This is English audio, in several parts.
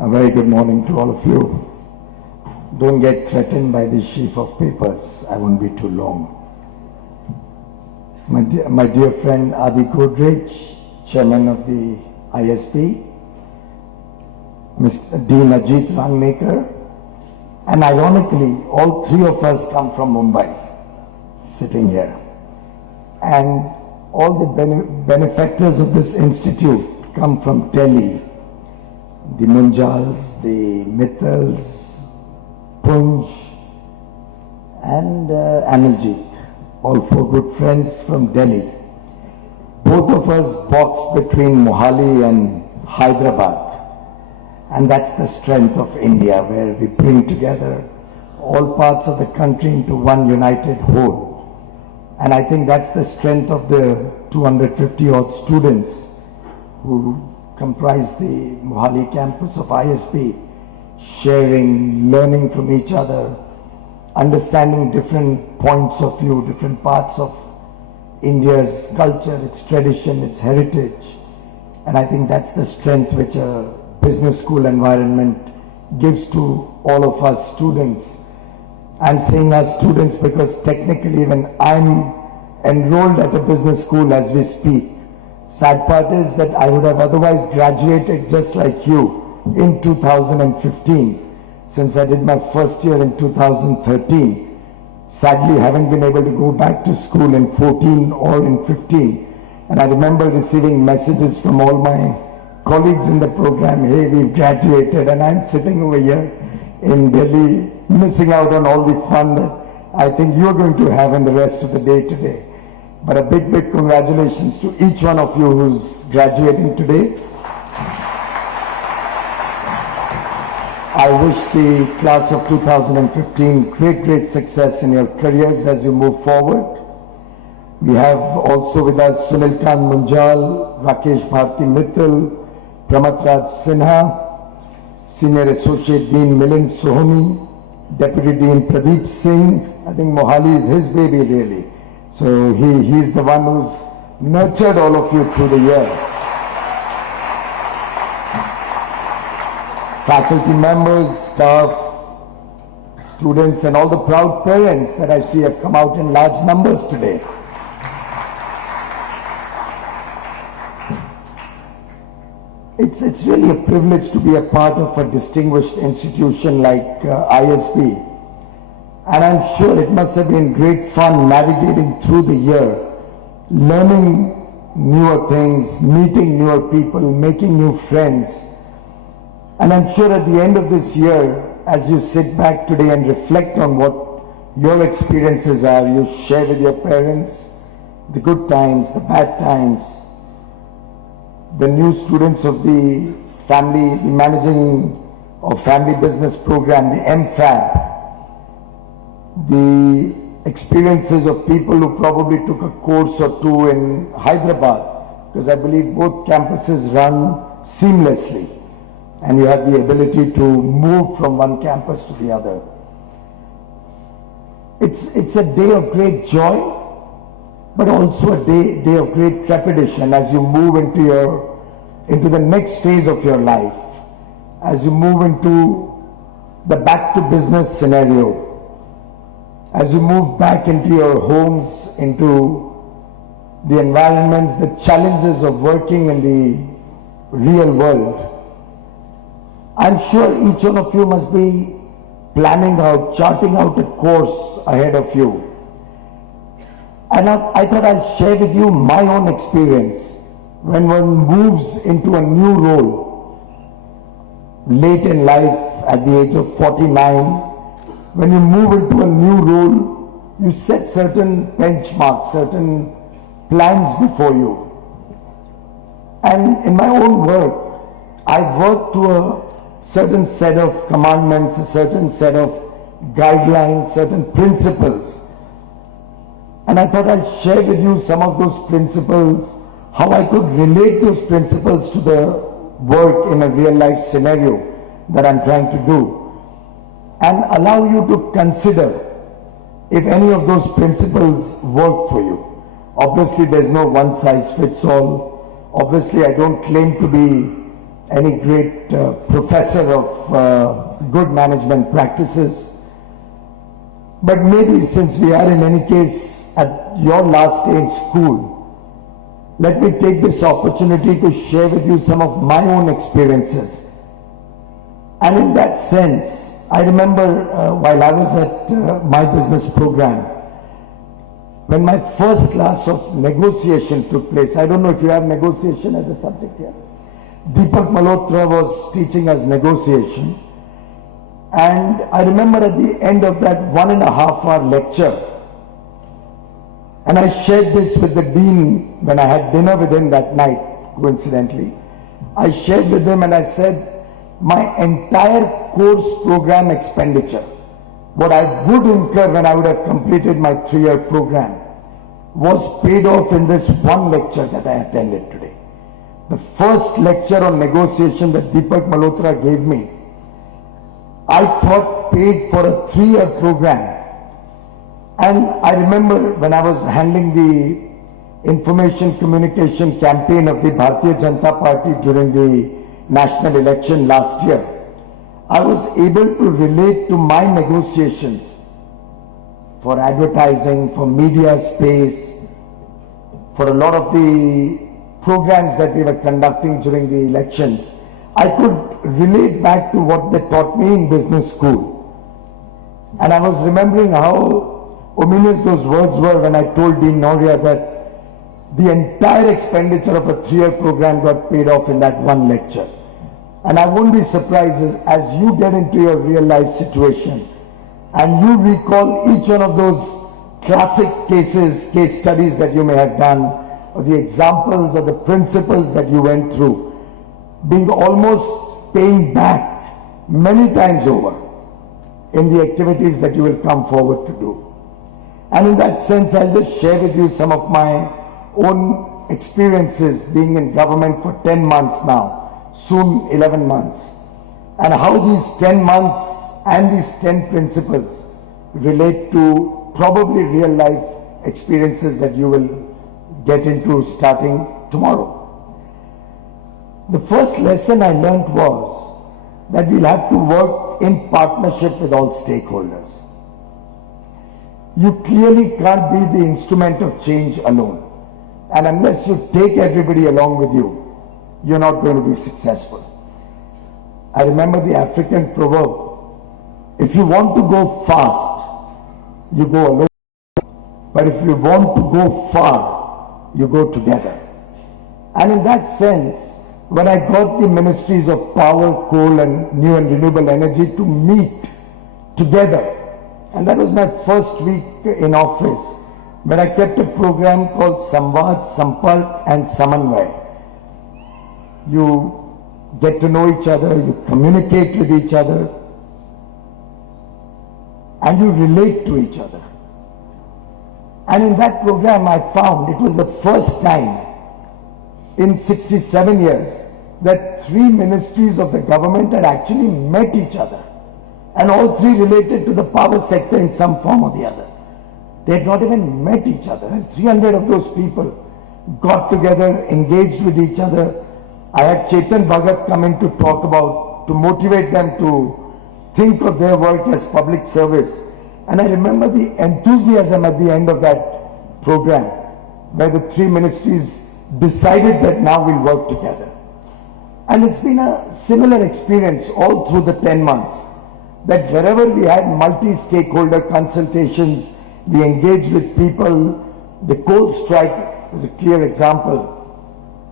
A very good morning to all of you. Don't get threatened by this sheaf of papers. I won't be too long. My dear friend Adi Godrej, Chairman of the ISB, Mr. Dean Ajit Rangmaker, and ironically, all three of us come from Mumbai, sitting here. And all the benefactors of this institute come from Delhi. The Munjals, the Mittals, Punj, and Anuljit, all four good friends from Delhi. Both of us box between Mohali and Hyderabad. And that's the strength of India, where we bring together all parts of the country into one united whole. And I think that's the strength of the 250 odd students who comprise the Mohali campus of ISB, sharing, learning from each other, understanding different points of view, different parts of India's culture, its tradition, its heritage. And I think that's the strength which a business school environment gives to all of us students. I'm saying us students because technically even I'm enrolled at a business school as we speak. Sad part is that I would have otherwise graduated just like you in 2015, since I did my first year in 2013. Sadly, haven't been able to go back to school in 14 or in 15. And I remember receiving messages from all my colleagues in the program, hey, we've graduated, and I'm sitting over here in Delhi, missing out on all the fun that I think you're going to have in the rest of the day today. But a big, big congratulations to each one of you who's graduating today. I wish the class of 2015 great success in your careers as you move forward. We have also with us Sunil Kant Munjal, Rakesh Bharti Mittal, Pramatraj Sinha, Senior Associate Dean Milind Sohoni, Deputy Dean Pradeep Singh. I think Mohali is his baby really. So he's the one who's nurtured all of you through the year. Faculty members, staff, students, and all the proud parents that I see have come out in large numbers today. It's really a privilege to be a part of a distinguished institution like ISB. And I'm sure it must have been great fun navigating through the year, learning newer things, meeting newer people, making new friends. And I'm sure at the end of this year, as you sit back today and reflect on what your experiences are, you share with your parents the good times, the bad times, the new students of the family, the managing of family business program, the MFAB, the experiences of people who probably took a course or two in Hyderabad, because I believe both campuses run seamlessly and you have the ability to move from one campus to the other. It's a day of great joy, but also a day of great trepidation as you move into the next phase of your life, as you move into the back to business scenario, as you move back into your homes, into the environments, the challenges of working in the real world. I'm sure each one of you must be planning out, charting out a course ahead of you. And I thought I'd share with you my own experience when one moves into a new role late in life at the age of 49. When you move into a new role, you set certain benchmarks, certain plans before you. And in my own work, I've worked to a certain set of commandments, a certain set of guidelines, certain principles. And I thought I'd share with you some of those principles, how I could relate those principles to the work in a real life scenario that I'm trying to do, and allow you to consider if any of those principles work for you. Obviously, there's no one size fits all. Obviously, I don't claim to be any great professor of good management practices. But maybe since we are in any case at your last day in school, let me take this opportunity to share with you some of my own experiences. And in that sense, I remember while I was at my business program, when my first class of negotiation took place, I don't know if you have negotiation as a subject here. Deepak Malhotra was teaching us negotiation. And I remember at the end of that 1.5-hour lecture, and I shared this with the dean when I had dinner with him that night, coincidentally. I shared with him and I said, my entire course program expenditure, what I would incur when I would have completed my 3-year program, was paid off in this one lecture that I attended today. The first lecture on negotiation that Deepak Malhotra gave me, I thought paid for a 3-year program. And I remember when I was handling the information communication campaign of the Bharatiya Janata Party during the national election last year, I was able to relate to my negotiations for advertising, for media space, for a lot of the programs that we were conducting during the elections. I could relate back to what they taught me in business school. And I was remembering how ominous those words were when I told Dean Noria that the entire expenditure of a 3-year program got paid off in that one lecture. And I won't be surprised as you get into your real life situation and you recall each one of those classic case studies that you may have done, or the examples or the principles that you went through, being almost paying back many times over in the activities that you will come forward to do. And in that sense, I'll just share with you some of my own experiences being in government for 10 months now, soon 11 months, and how these 10 months and these 10 principles relate to probably real life experiences that you will get into starting tomorrow. The first lesson I learned was that we'll have to work in partnership with all stakeholders. You clearly can't be the instrument of change alone. And unless you take everybody along with you, you're not going to be successful. I remember the African proverb, if you want to go fast, you go alone. But if you want to go far, you go together. And in that sense, when I got the ministries of power, coal and new and renewable energy to meet together, and that was my first week in office, when I kept a program called Samvad, Sampark and Samanvay. You get to know each other, you communicate with each other, and you relate to each other. And in that program I found it was the first time in 67 years that 3 ministries of the government had actually met each other. And all 3 related to the power sector in some form or the other. They had not even met each other. And 300 of those people got together, engaged with each other. I had Chetan Bhagat come in to talk about, to motivate them to think of their work as public service. And I remember the enthusiasm at the end of that program, where the 3 ministries decided that now we'll work together. And it's been a similar experience all through the 10 months, that wherever we had multi-stakeholder consultations, we engaged with people. The coal strike was a clear example,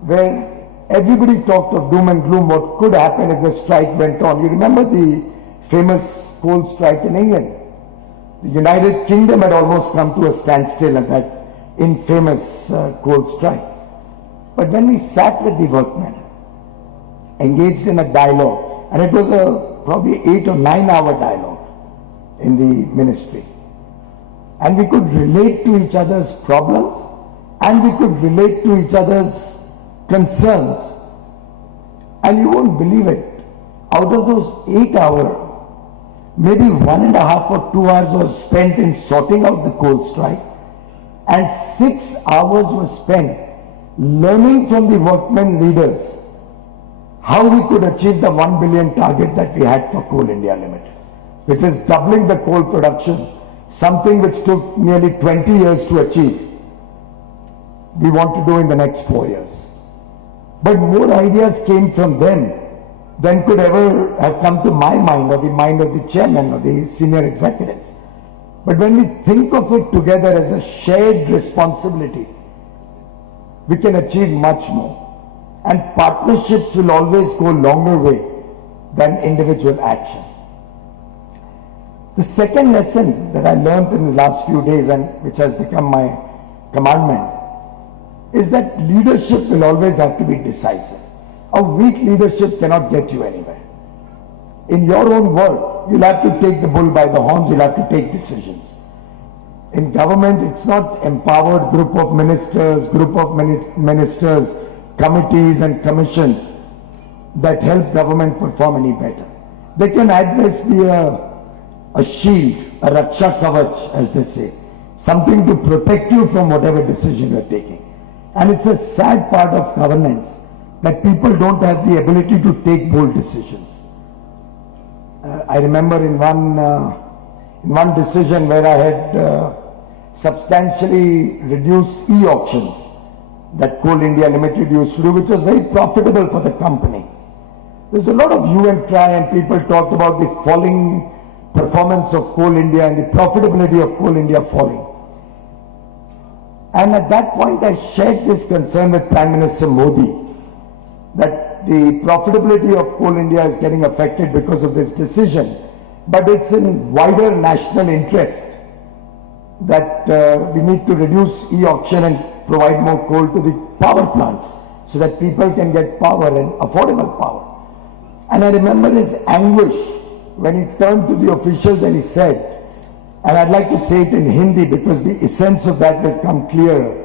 where everybody talked of doom and gloom, what could happen if the strike went on. You remember the famous coal strike in England? The United Kingdom had almost come to a standstill at that infamous coal strike. But when we sat with the workmen, engaged in a dialogue, and it was a probably 8 or 9 hour dialogue in the ministry, and we could relate to each other's problems and we could relate to each other's concerns. And you won't believe it, out of those 8 hours, maybe 1.5 or 2 hours was spent in sorting out the coal strike, and 6 hours was spent learning from the workmen leaders how we could achieve the 1 billion target that we had for Coal India Limited, which is doubling the coal production, something which took nearly 20 years to achieve. We want to do in the next 4 years. But more ideas came from them than could ever have come to my mind or the mind of the chairman or the senior executives. But when we think of it together as a shared responsibility, we can achieve much more. And partnerships will always go a longer way than individual action. The second lesson that I learned in the last few days, and which has become my commandment, is that leadership will always have to be decisive. A weak leadership cannot get you anywhere. In your own work, you'll have to take the bull by the horns, you'll have to take decisions. In government, it's not empowered group of ministers, committees and commissions that help government perform any better. They can at best be a shield, a raksha kavach, as they say, something to protect you from whatever decision you're taking. And it's a sad part of governance that people don't have the ability to take bold decisions. I remember in one decision where I had substantially reduced e-auctions that Coal India Limited used to do, which was very profitable for the company. There's a lot of hue and cry, and people talked about the falling performance of Coal India and the profitability of Coal India falling. And at that point I shared this concern with Prime Minister Modi that the profitability of Coal India is getting affected because of this decision, but it's in wider national interest that we need to reduce e-auction and provide more coal to the power plants so that people can get power and affordable power. And I remember his anguish when he turned to the officials and he said, and I'd like to say it in Hindi because the essence of that will come clearer.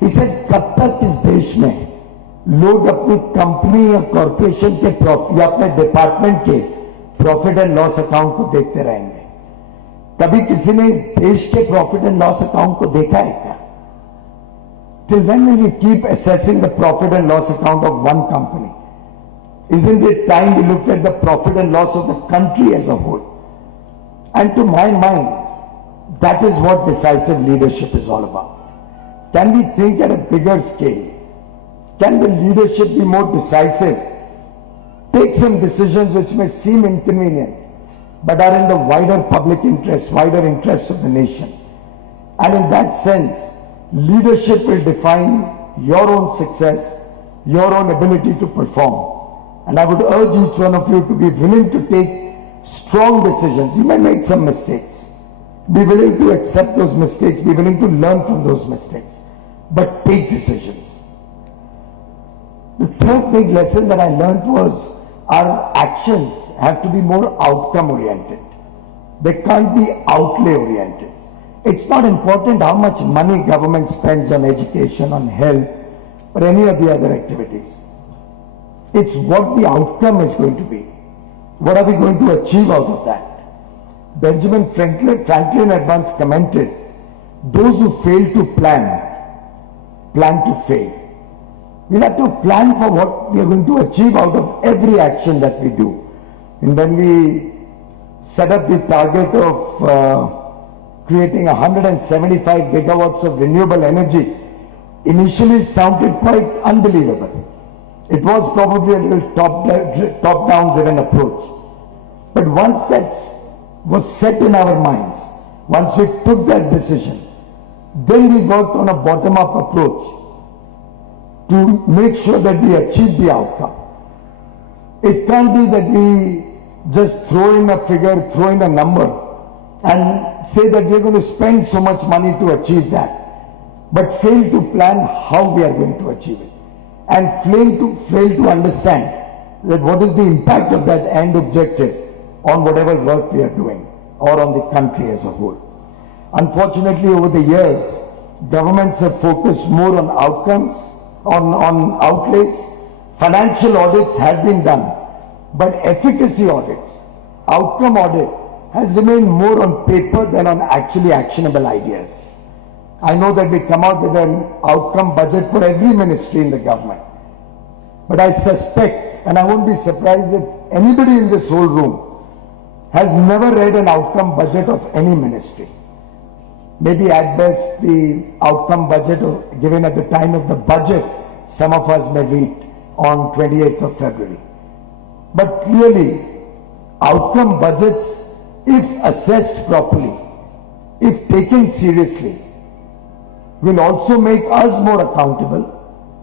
He said, कब तक इस देश में लोग अपनी company या corporation के या अपने डिपार्टमेंट के प्रॉफिट एंड लॉस अकाउंट को देखते रहेंगे? कभी किसी ने इस देश के प्रॉफिट एंड लॉस अकाउंट को देखा है क्या? Till when will we keep assessing the profit and loss account of one company? Isn't it time we looked at the profit and loss of the country as a whole? And to my mind, that is what decisive leadership is all about. Can we think at a bigger scale? Can the leadership be more decisive? Take some decisions which may seem inconvenient, but are in the wider public interest, wider interests of the nation. And in that sense, leadership will define your own success, your own ability to perform. And I would urge each one of you to be willing to take strong decisions. You may make some mistakes. Be willing to accept those mistakes. Be willing to learn from those mistakes. But take decisions. The third big lesson that I learned was our actions have to be more outcome oriented. They can't be outlay oriented. It's not important how much money government spends on education, on health, or any of the other activities. It's what the outcome is going to be. What are we going to achieve out of that? Benjamin Franklin had once commented, those who fail to plan to fail. We'll have to plan for what we are going to achieve out of every action that we do. And when we set up the target of creating 175 gigawatts of renewable energy, initially it sounded quite unbelievable. It was probably a little top-down driven approach. But once that was set in our minds, once we took that decision, then we worked on a bottom-up approach to make sure that we achieve the outcome. It can't be that we just throw in a figure, throw in a number, and say that we are going to spend so much money to achieve that, but fail to plan how we are going to achieve it, and fail to understand that what is the impact of that end objective on whatever work we are doing or on the country as a whole. Unfortunately, over the years, governments have focused more on outcomes, on outlays. Financial audits have been done, but efficacy audits, outcome audit has remained more on paper than on actually actionable ideas. I know that we come out with an outcome budget for every ministry in the government. But I suspect, and I won't be surprised if anybody in this whole room has never read an outcome budget of any ministry. Maybe at best the outcome budget given at the time of the budget, some of us may read on 28th of February. But clearly, outcome budgets, if assessed properly, if taken seriously, will also make us more accountable,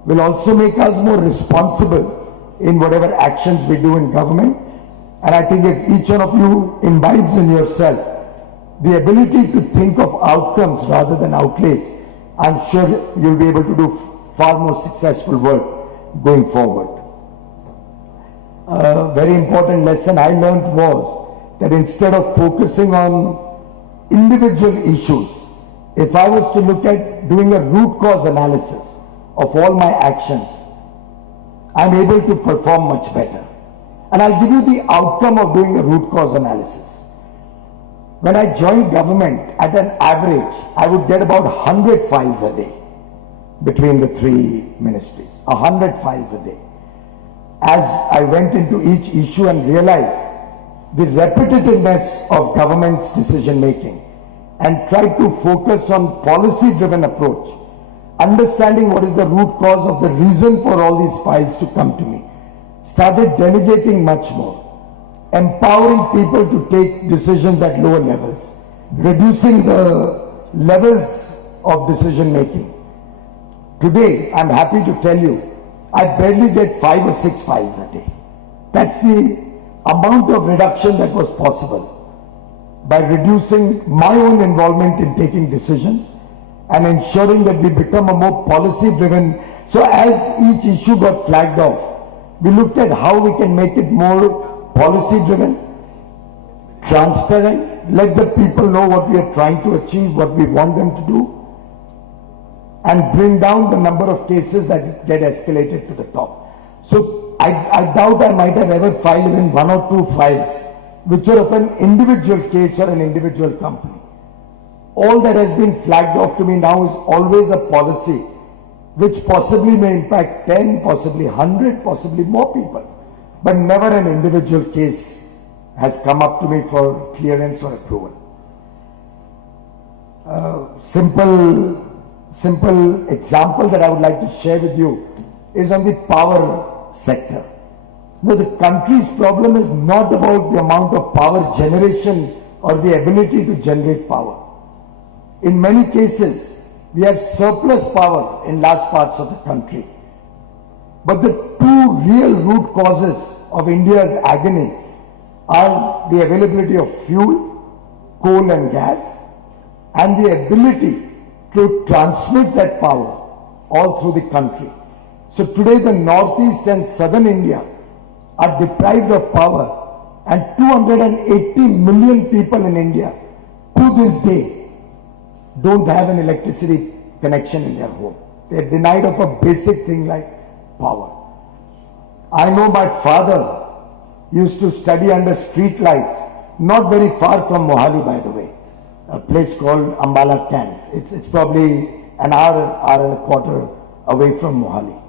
will also make us more responsible in whatever actions we do in government. And I think if each one of you imbibes in yourself the ability to think of outcomes rather than outlays, I'm sure you'll be able to do far more successful work going forward. A very important lesson I learned was that instead of focusing on individual issues, if I was to look at doing a root cause analysis of all my actions, I'm able to perform much better. And I'll give you the outcome of doing a root cause analysis. When I joined government, at an average, I would get about 100 files a day between the three ministries, 100 files a day. As I went into each issue and realized the repetitiveness of government's decision making and tried to focus on policy-driven approach, understanding what is the root cause of the reason for all these files to come to me, started delegating much more, empowering people to take decisions at lower levels, reducing the levels of decision making. Today, I'm happy to tell you, I barely get 5 or 6 files a day. That's the amount of reduction that was possible by reducing my own involvement in taking decisions and ensuring that we become a more policy-driven. So as each issue got flagged off, we looked at how we can make it more policy-driven, transparent, let the people know what we are trying to achieve, what we want them to do, and bring down the number of cases that get escalated to the top. So I doubt I might have ever filed even 1 or 2 files which are of an individual case or an individual company. All that has been flagged off to me now is always a policy which possibly may impact 10, possibly 100, possibly more people. But never an individual case has come up to me for clearance or approval. Simple example that I would like to share with you is on the power sector. No, the country's problem is not about the amount of power generation or the ability to generate power. In many cases, we have surplus power in large parts of the country. But the two real root causes of India's agony are the availability of fuel, coal and gas, and the ability to transmit that power all through the country. So today the northeast and southern India are deprived of power, and 280 million people in India to this day don't have an electricity connection in their home. They are denied of a basic thing like power. I know my father used to study under street lights, not very far from Mohali, by the way, a place called Ambala Camp. It's probably an hour and a quarter away from Mohali.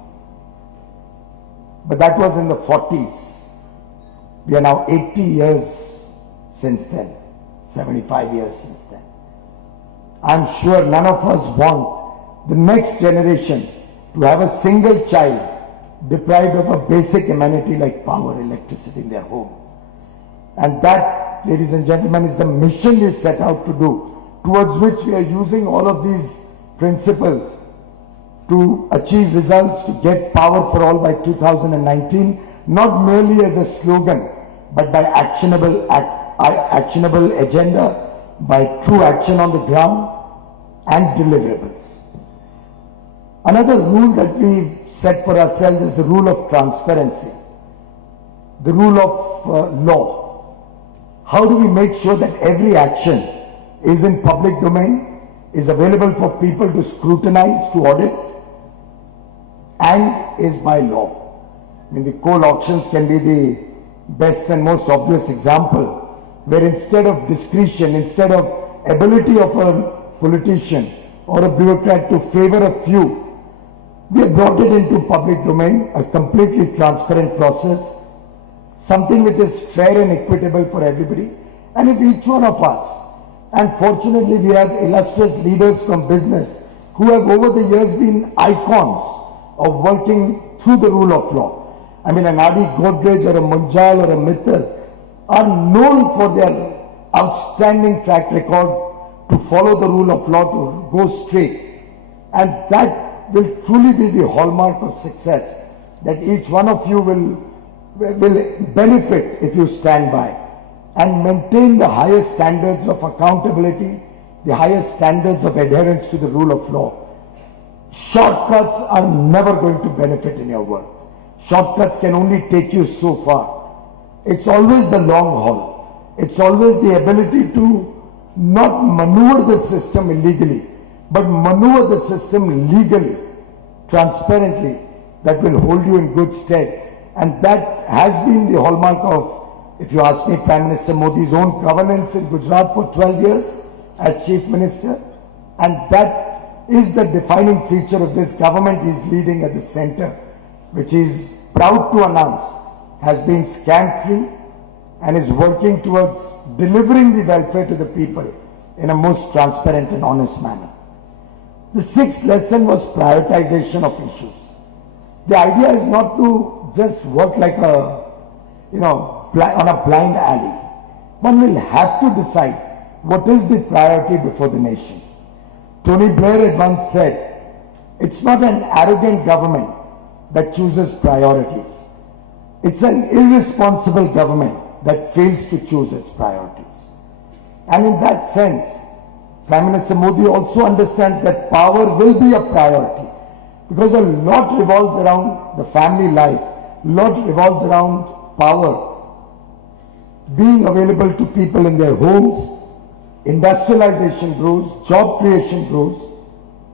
But that was in the 40s. We are now 80 years since then, 75 years since then. I'm sure none of us want the next generation to have a single child deprived of a basic amenity like power, electricity in their home. And that, ladies and gentlemen, is the mission we set out to do, towards which we are using all of these principles to achieve results, to get power for all by 2019, not merely as a slogan, but by actionable agenda, by true action on the ground and deliverables. Another rule that we set for ourselves is the rule of transparency, the rule of law. How do we make sure that every action is in public domain, is available for people to scrutinize, to audit, and is by law? I mean, the coal auctions can be the best and most obvious example, where instead of discretion, instead of ability of a politician or a bureaucrat to favor a few, We have brought it into public domain, a completely transparent process, something which is fair and equitable for everybody. And if each one of us, and fortunately we have illustrious leaders from business who have over the years been icons of working through the rule of law. I mean, an Adi Godrej or a Munjal or a Mittal are known for their outstanding track record to follow the rule of law, to go straight. And that will truly be the hallmark of success, that each one of you will benefit if you stand by and maintain the highest standards of accountability, the highest standards of adherence to the rule of law. Shortcuts are never going to benefit in your work. Shortcuts can only take you so far. It's always the long haul. It's always the ability to not maneuver the system illegally, but maneuver the system legally, transparently, that will hold you in good stead. And that has been the hallmark of, if you ask me, Prime Minister Modi's own governance in Gujarat for 12 years as Chief Minister. And that is the defining feature of this government he is leading at the center, which is proud to announce has been scam-free and is working towards delivering the welfare to the people in a most transparent and honest manner. The sixth lesson was prioritization of issues. The idea is not to just work like a, on a blind alley. One will have to decide what is the priority before the nation. Tony Blair had once said, it's not an arrogant government that chooses priorities. It's an irresponsible government that fails to choose its priorities. And in that sense, Prime Minister Modi also understands that power will be a priority, because a lot revolves around the family life, a lot revolves around power being available to people in their homes. Industrialization grows, job creation grows,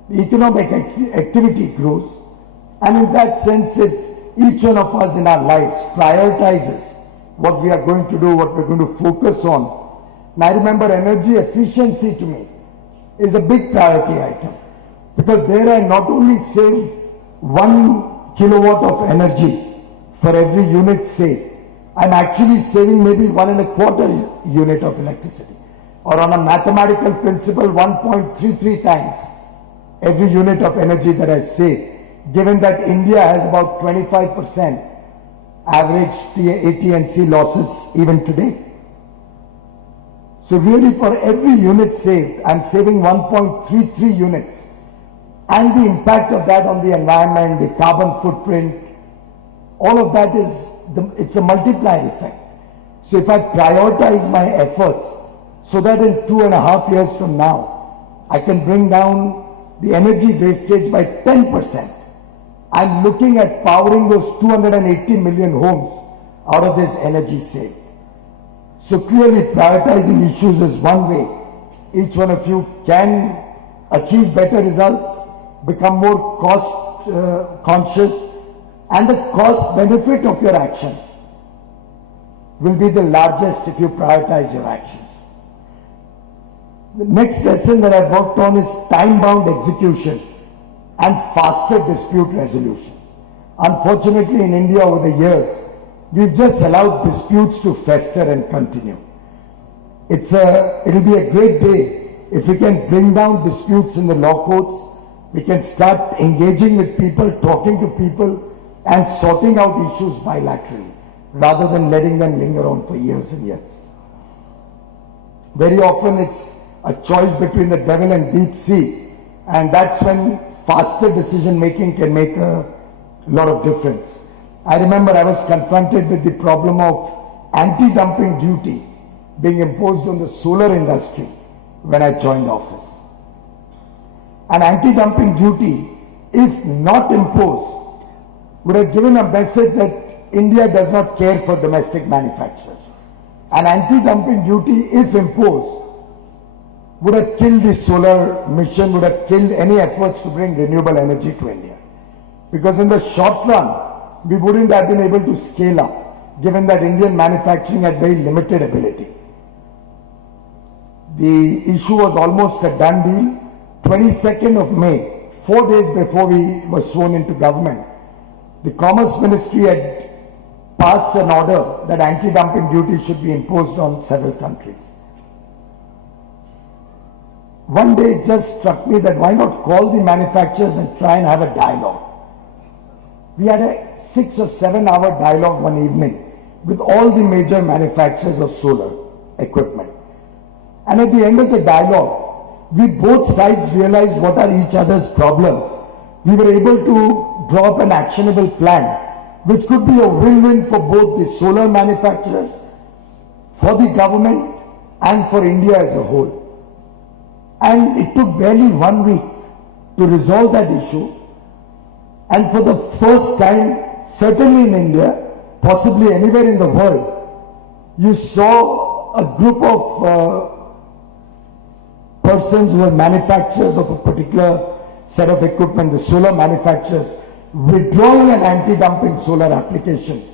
the economic activity grows, and in that sense, if each one of us in our lives prioritizes what we are going to do, what we're going to focus on. And I remember energy efficiency to me is a big priority item, because there I not only save 1 kilowatt of energy for every unit saved, I'm actually saving maybe 1.25 unit of electricity, or on a mathematical principle 1.33 times every unit of energy that I save, given that India has about 25% average AT&C losses even today. So really for every unit saved, I'm saving 1.33 units. And the impact of that on the environment, the carbon footprint, all of that it's a multiplier effect. So if I prioritize my efforts so that in 2.5 years from now, I can bring down the energy wastage by 10%. I'm looking at powering those 280 million homes out of this energy saved. So clearly prioritizing issues is one way. Each one of you can achieve better results, become more cost conscious, and the cost benefit of your actions will be the largest if you prioritize your actions. The next lesson that I've worked on is time-bound execution and faster dispute resolution. Unfortunately, in India over the years, we've just allowed disputes to fester and continue. It'll be a great day if we can bring down disputes in the law courts. We can start engaging with people, talking to people, and sorting out issues bilaterally, rather than letting them linger on for years and years. Very often it's a choice between the devil and deep sea, and that's when faster decision making can make a lot of difference. I remember I was confronted with the problem of anti-dumping duty being imposed on the solar industry when I joined office. An anti-dumping duty, if not imposed, would have given a message that India does not care for domestic manufacturers. An anti-dumping duty, if imposed, would have killed the solar mission, would have killed any efforts to bring renewable energy to India. Because in the short run, we wouldn't have been able to scale up, given that Indian manufacturing had very limited ability. The issue was almost a done deal. 22nd of May, 4 days before we were sworn into government, the Commerce Ministry had passed an order that anti-dumping duty should be imposed on several countries. One day it just struck me that why not call the manufacturers and try and have a dialogue. We had a 6 or 7 hour dialogue one evening with all the major manufacturers of solar equipment. And at the end of the dialogue, we both sides realized what are each other's problems. We were able to draw up an actionable plan which could be a win-win for both the solar manufacturers, for the government and for India as a whole. And it took barely 1 week to resolve that issue. And for the first time, certainly in India, possibly anywhere in the world, you saw a group of persons who were manufacturers of a particular set of equipment, the solar manufacturers, withdrawing an anti-dumping solar application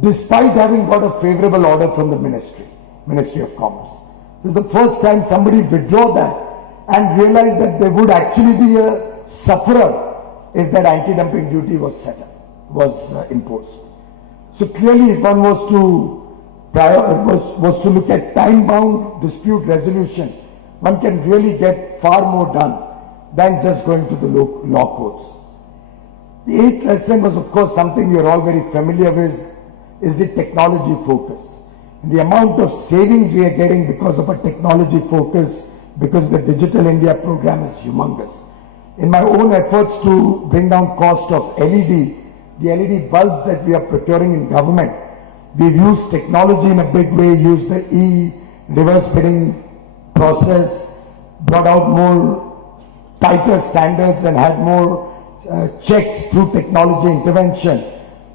despite having got a favorable order from the Ministry of Commerce. It was the first time somebody withdrew that and realized that they would actually be a sufferer if that anti-dumping duty was imposed. So clearly, if one was to look at time-bound dispute resolution, one can really get far more done than just going to the law courts. The 8th lesson was, of course, something you're all very familiar with, is the technology focus. And the amount of savings we are getting because of a technology focus, because of the Digital India program, is humongous. In my own efforts to bring down cost of LED, the LED bulbs that we are procuring in government, we've used technology in a big way, used the reverse bidding process, brought out more tighter standards and had more checks through technology intervention.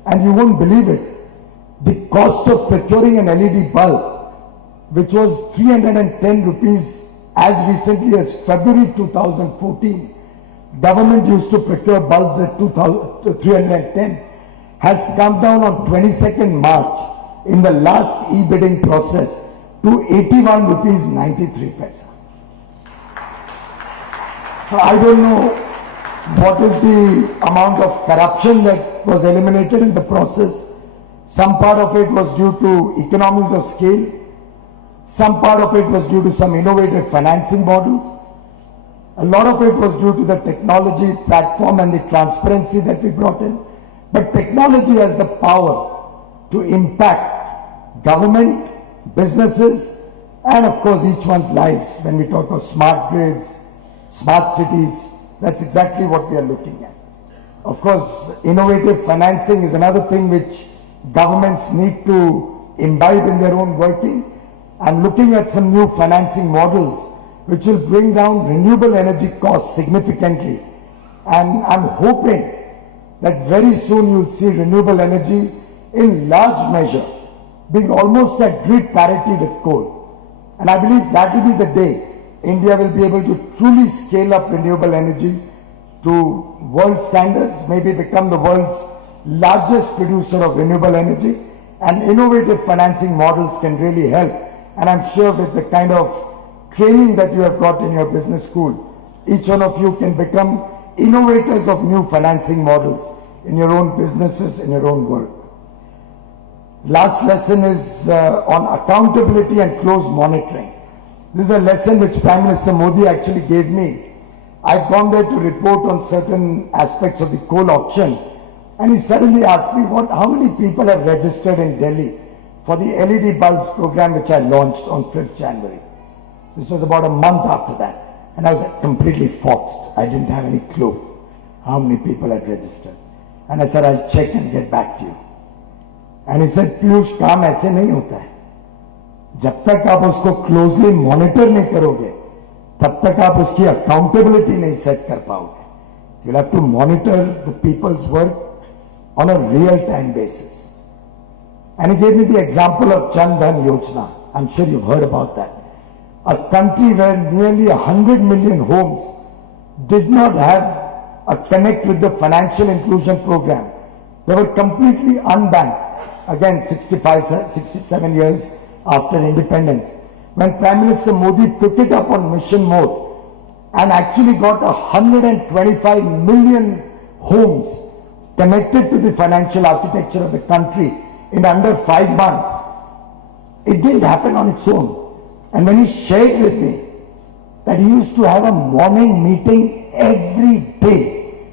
And you won't believe it, the cost of procuring an LED bulb, which was 310 rupees as recently as February 2014, government used to procure bulbs at 310, has come down on 22nd March in the last e-bidding process to 81 rupees 93 paisa. So I don't know what is the amount of corruption that was eliminated in the process. Some part of it was due to economies of scale. Some part of it was due to some innovative financing models. A lot of it was due to the technology platform and the transparency that we brought in. But technology has the power to impact government, businesses, and of course each one's lives. When we talk of smart grids, smart cities, that's exactly what we are looking at. Of course, innovative financing is another thing which governments need to imbibe in their own working. I'm looking at some new financing models which will bring down renewable energy costs significantly. And I'm hoping that very soon you'll see renewable energy in large measure being almost at grid parity with coal. And I believe that will be the day India will be able to truly scale up renewable energy to world standards, maybe become the world's largest producer of renewable energy, and innovative financing models can really help. And I'm sure with the kind of training that you have got in your business school, each one of you can become innovators of new financing models in your own businesses, in your own work. Last lesson is on accountability and close monitoring. This is a lesson which Prime Minister Modi actually gave me. I'd gone there to report on certain aspects of the coal auction, and he suddenly asked me how many people have registered in Delhi for the LED bulbs program which I launched on 5th January. This was about a month after that, and I was completely foxed. I didn't have any clue how many people had registered. And I said, I'll check and get back to you. And he said, Piyush, काम ऐसे नहीं होता है. जब तक आप उसको closely monitor नहीं करोगे, तब तक आप उसकी accountability नहीं set कर पाओगे. You'll have to monitor the people's work on a real-time basis. And he gave me the example of Jan Dhan Yojana. I'm sure you've heard about that. A country where nearly 100 million homes did not have a connect with the financial inclusion program. They were completely unbanked. Again, 67 years after independence. When Prime Minister Modi took it up on mission mode, and actually got 125 million homes connected to the financial architecture of the country in under 5 months. It didn't happen on its own. And when he shared with me that he used to have a morning meeting every day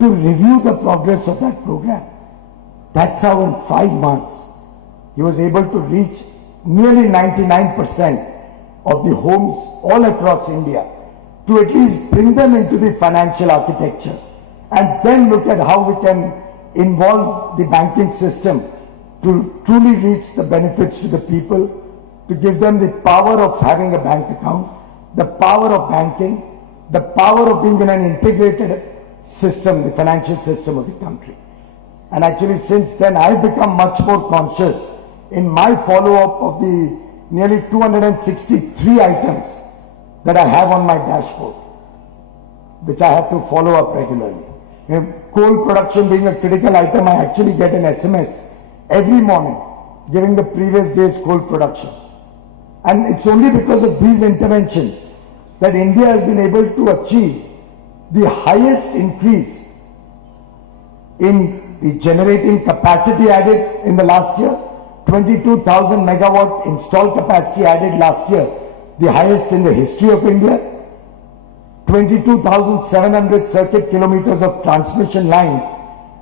to review the progress of that program, that's how in 5 months he was able to reach nearly 99% of the homes all across India, to at least bring them into the financial architecture, and then look at how we can involve the banking system to truly reach the benefits to the people, to give them the power of having a bank account, the power of banking, the power of being in an integrated system, the financial system of the country. And actually since then I've become much more conscious in my follow-up of the nearly 263 items that I have on my dashboard, which I have to follow up regularly. Coal production being a critical item, I actually get an SMS every morning giving the previous day's coal production. And it's only because of these interventions that India has been able to achieve the highest increase in the generating capacity added in the last year. 22,000 megawatt installed capacity added last year, the highest in the history of India. 22,700 circuit kilometers of transmission lines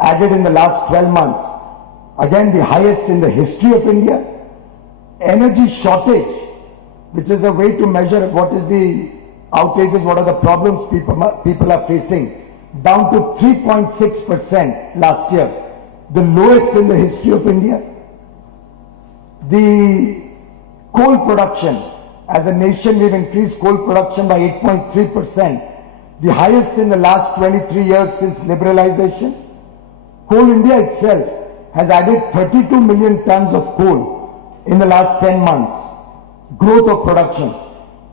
added in the last 12 months, again the highest in the history of India. Energy shortage, which is a way to measure what is the outages, what are the problems people are facing, down to 3.6% last year, the lowest in the history of India. The coal production, as a nation we've increased coal production by 8.3%, the highest in the last 23 years since liberalization. Coal India itself has added 32 million tons of coal in the last 10 months, growth of production,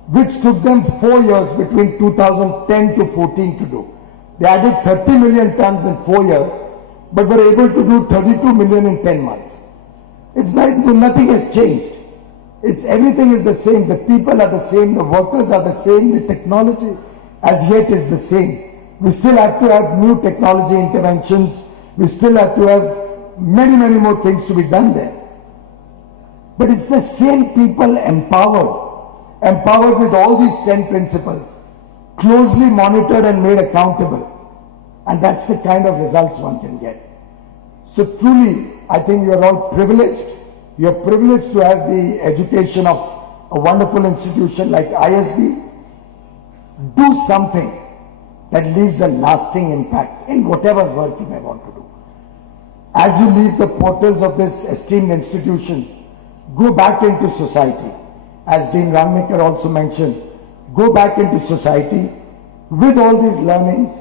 which took them 4 years between 2010 to 14 to do. They added 30 million tons in 4 years, but were able to do 32 million in 10 months. It's like nothing has changed. Everything is the same. The people are the same. The workers are the same. The technology as yet is the same. We still have to have new technology interventions. We still have to have many more things to be done there. But it's the same people empowered with all these 10 principles, closely monitored and made accountable. And that's the kind of results one can get. So truly, I think you are all privileged. You are privileged to have the education of a wonderful institution like ISB. Do something that leaves a lasting impact in whatever work you may want to do. As you leave the portals of this esteemed institution, go back into society. As Dean Rangnecker also mentioned, go back into society with all these learnings,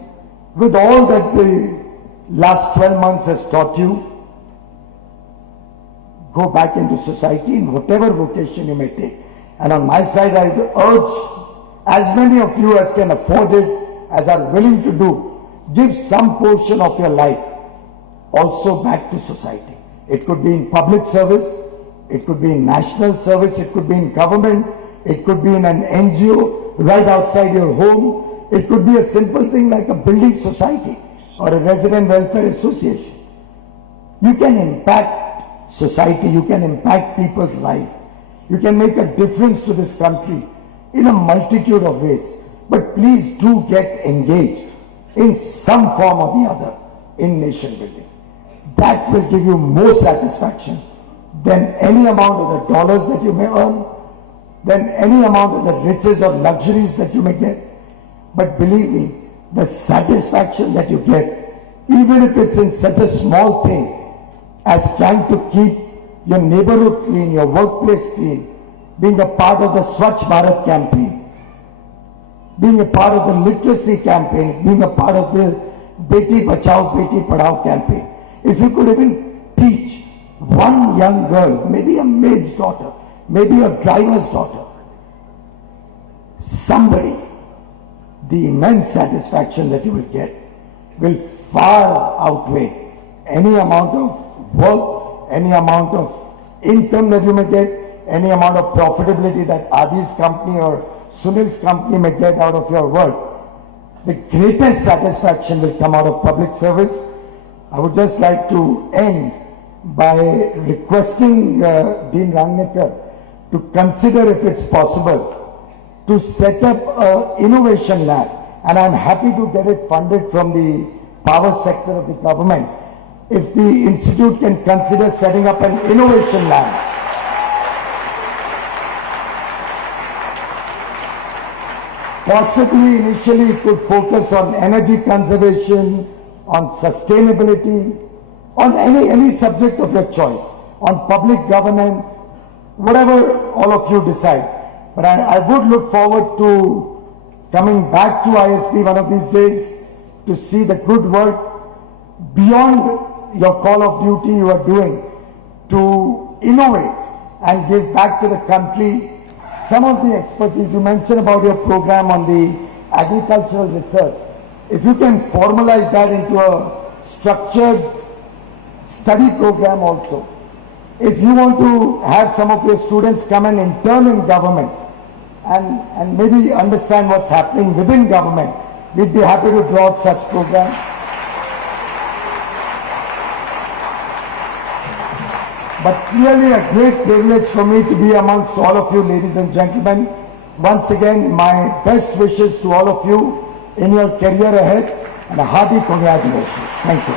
with all that the last 12 months has taught you. Go back into society in whatever vocation you may take. And on my side, I urge as many of you as can afford it, as are willing to do, give some portion of your life also back to society. It could be in public service, it could be in national service, it could be in government, it could be in an NGO right outside your home, it could be a simple thing like a building society or a resident welfare association. You can impact society, you can impact people's life, you can make a difference to this country in a multitude of ways. But please do get engaged in some form or the other in nation building. That will give you more satisfaction than any amount of the dollars that you may earn, than any amount of the riches or luxuries that you may get. But believe me, the satisfaction that you get, even if it's in such a small thing as trying to keep your neighborhood clean, your workplace clean, being a part of the Swachh Bharat campaign, being a part of the literacy campaign, being a part of the Beti Bachao, Beti Padhao campaign. If you could even teach one young girl, maybe a maid's daughter, maybe a driver's daughter, somebody, the immense satisfaction that you will get will far outweigh any amount of work, any amount of income that you may get, any amount of profitability that Adi's company or Sunil's company may get out of your work, the greatest satisfaction will come out of public service. I would just like to end by requesting Dean Rangnekar to consider if it's possible to set up an innovation lab, and I'm happy to get it funded from the power sector of the government. If the institute can consider setting up an innovation lab, possibly initially it could focus on energy conservation, on sustainability, on any subject of your choice, on public governance, whatever all of you decide. But I would look forward to coming back to ISB one of these days to see the good work beyond your call of duty you are doing to innovate and give back to the country some of the expertise. You mentioned about your program on the agricultural research. If you can formalize that into a structured study program also. If you want to have some of your students come and intern in government and maybe understand what's happening within government, we'd be happy to draw up such programs. But clearly a great privilege for me to be amongst all of you, ladies and gentlemen. Once again, my best wishes to all of you in your career ahead and a hearty congratulations. Thank you.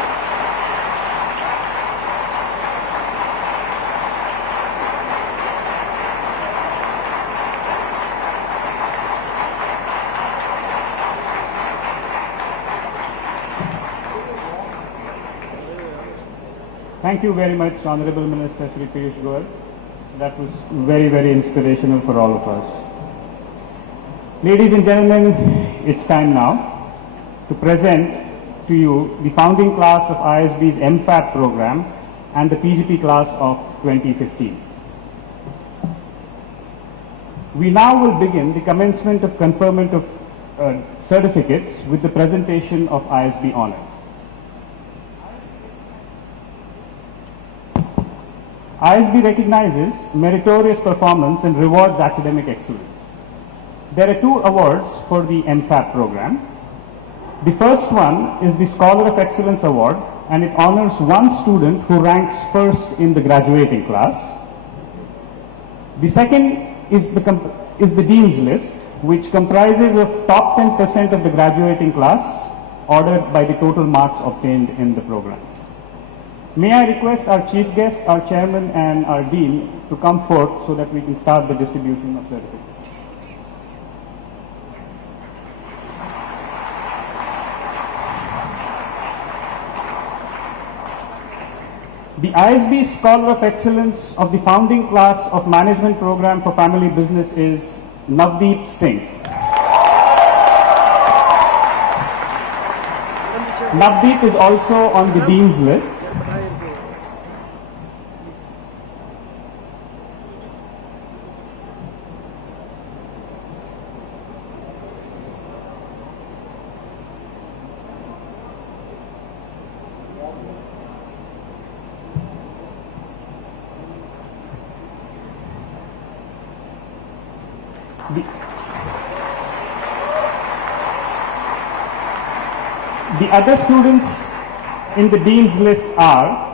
Thank you very much, Honorable Minister Shri Piyush Goyal. That was very, very inspirational for all of us. Ladies and gentlemen, it's time now to present to you the founding class of ISB's MFAT program and the PGP class of 2015. We now will begin the commencement of conferment of certificates with the presentation of ISB honors. ISB recognizes meritorious performance and rewards academic excellence. There are 2 awards for the MFAT program. The first one is the Scholar of Excellence Award, and it honors one student who ranks first in the graduating class. The second is the Dean's List, which comprises of top 10% of the graduating class ordered by the total marks obtained in the program. May I request our chief guest, our chairman and our dean to come forth so that we can start the distribution of certificates. The ISB Scholar of Excellence of the founding class of Management Program for Family Business is Navdeep Singh. Navdeep is also on the Dean's List. The other students in the Dean's List are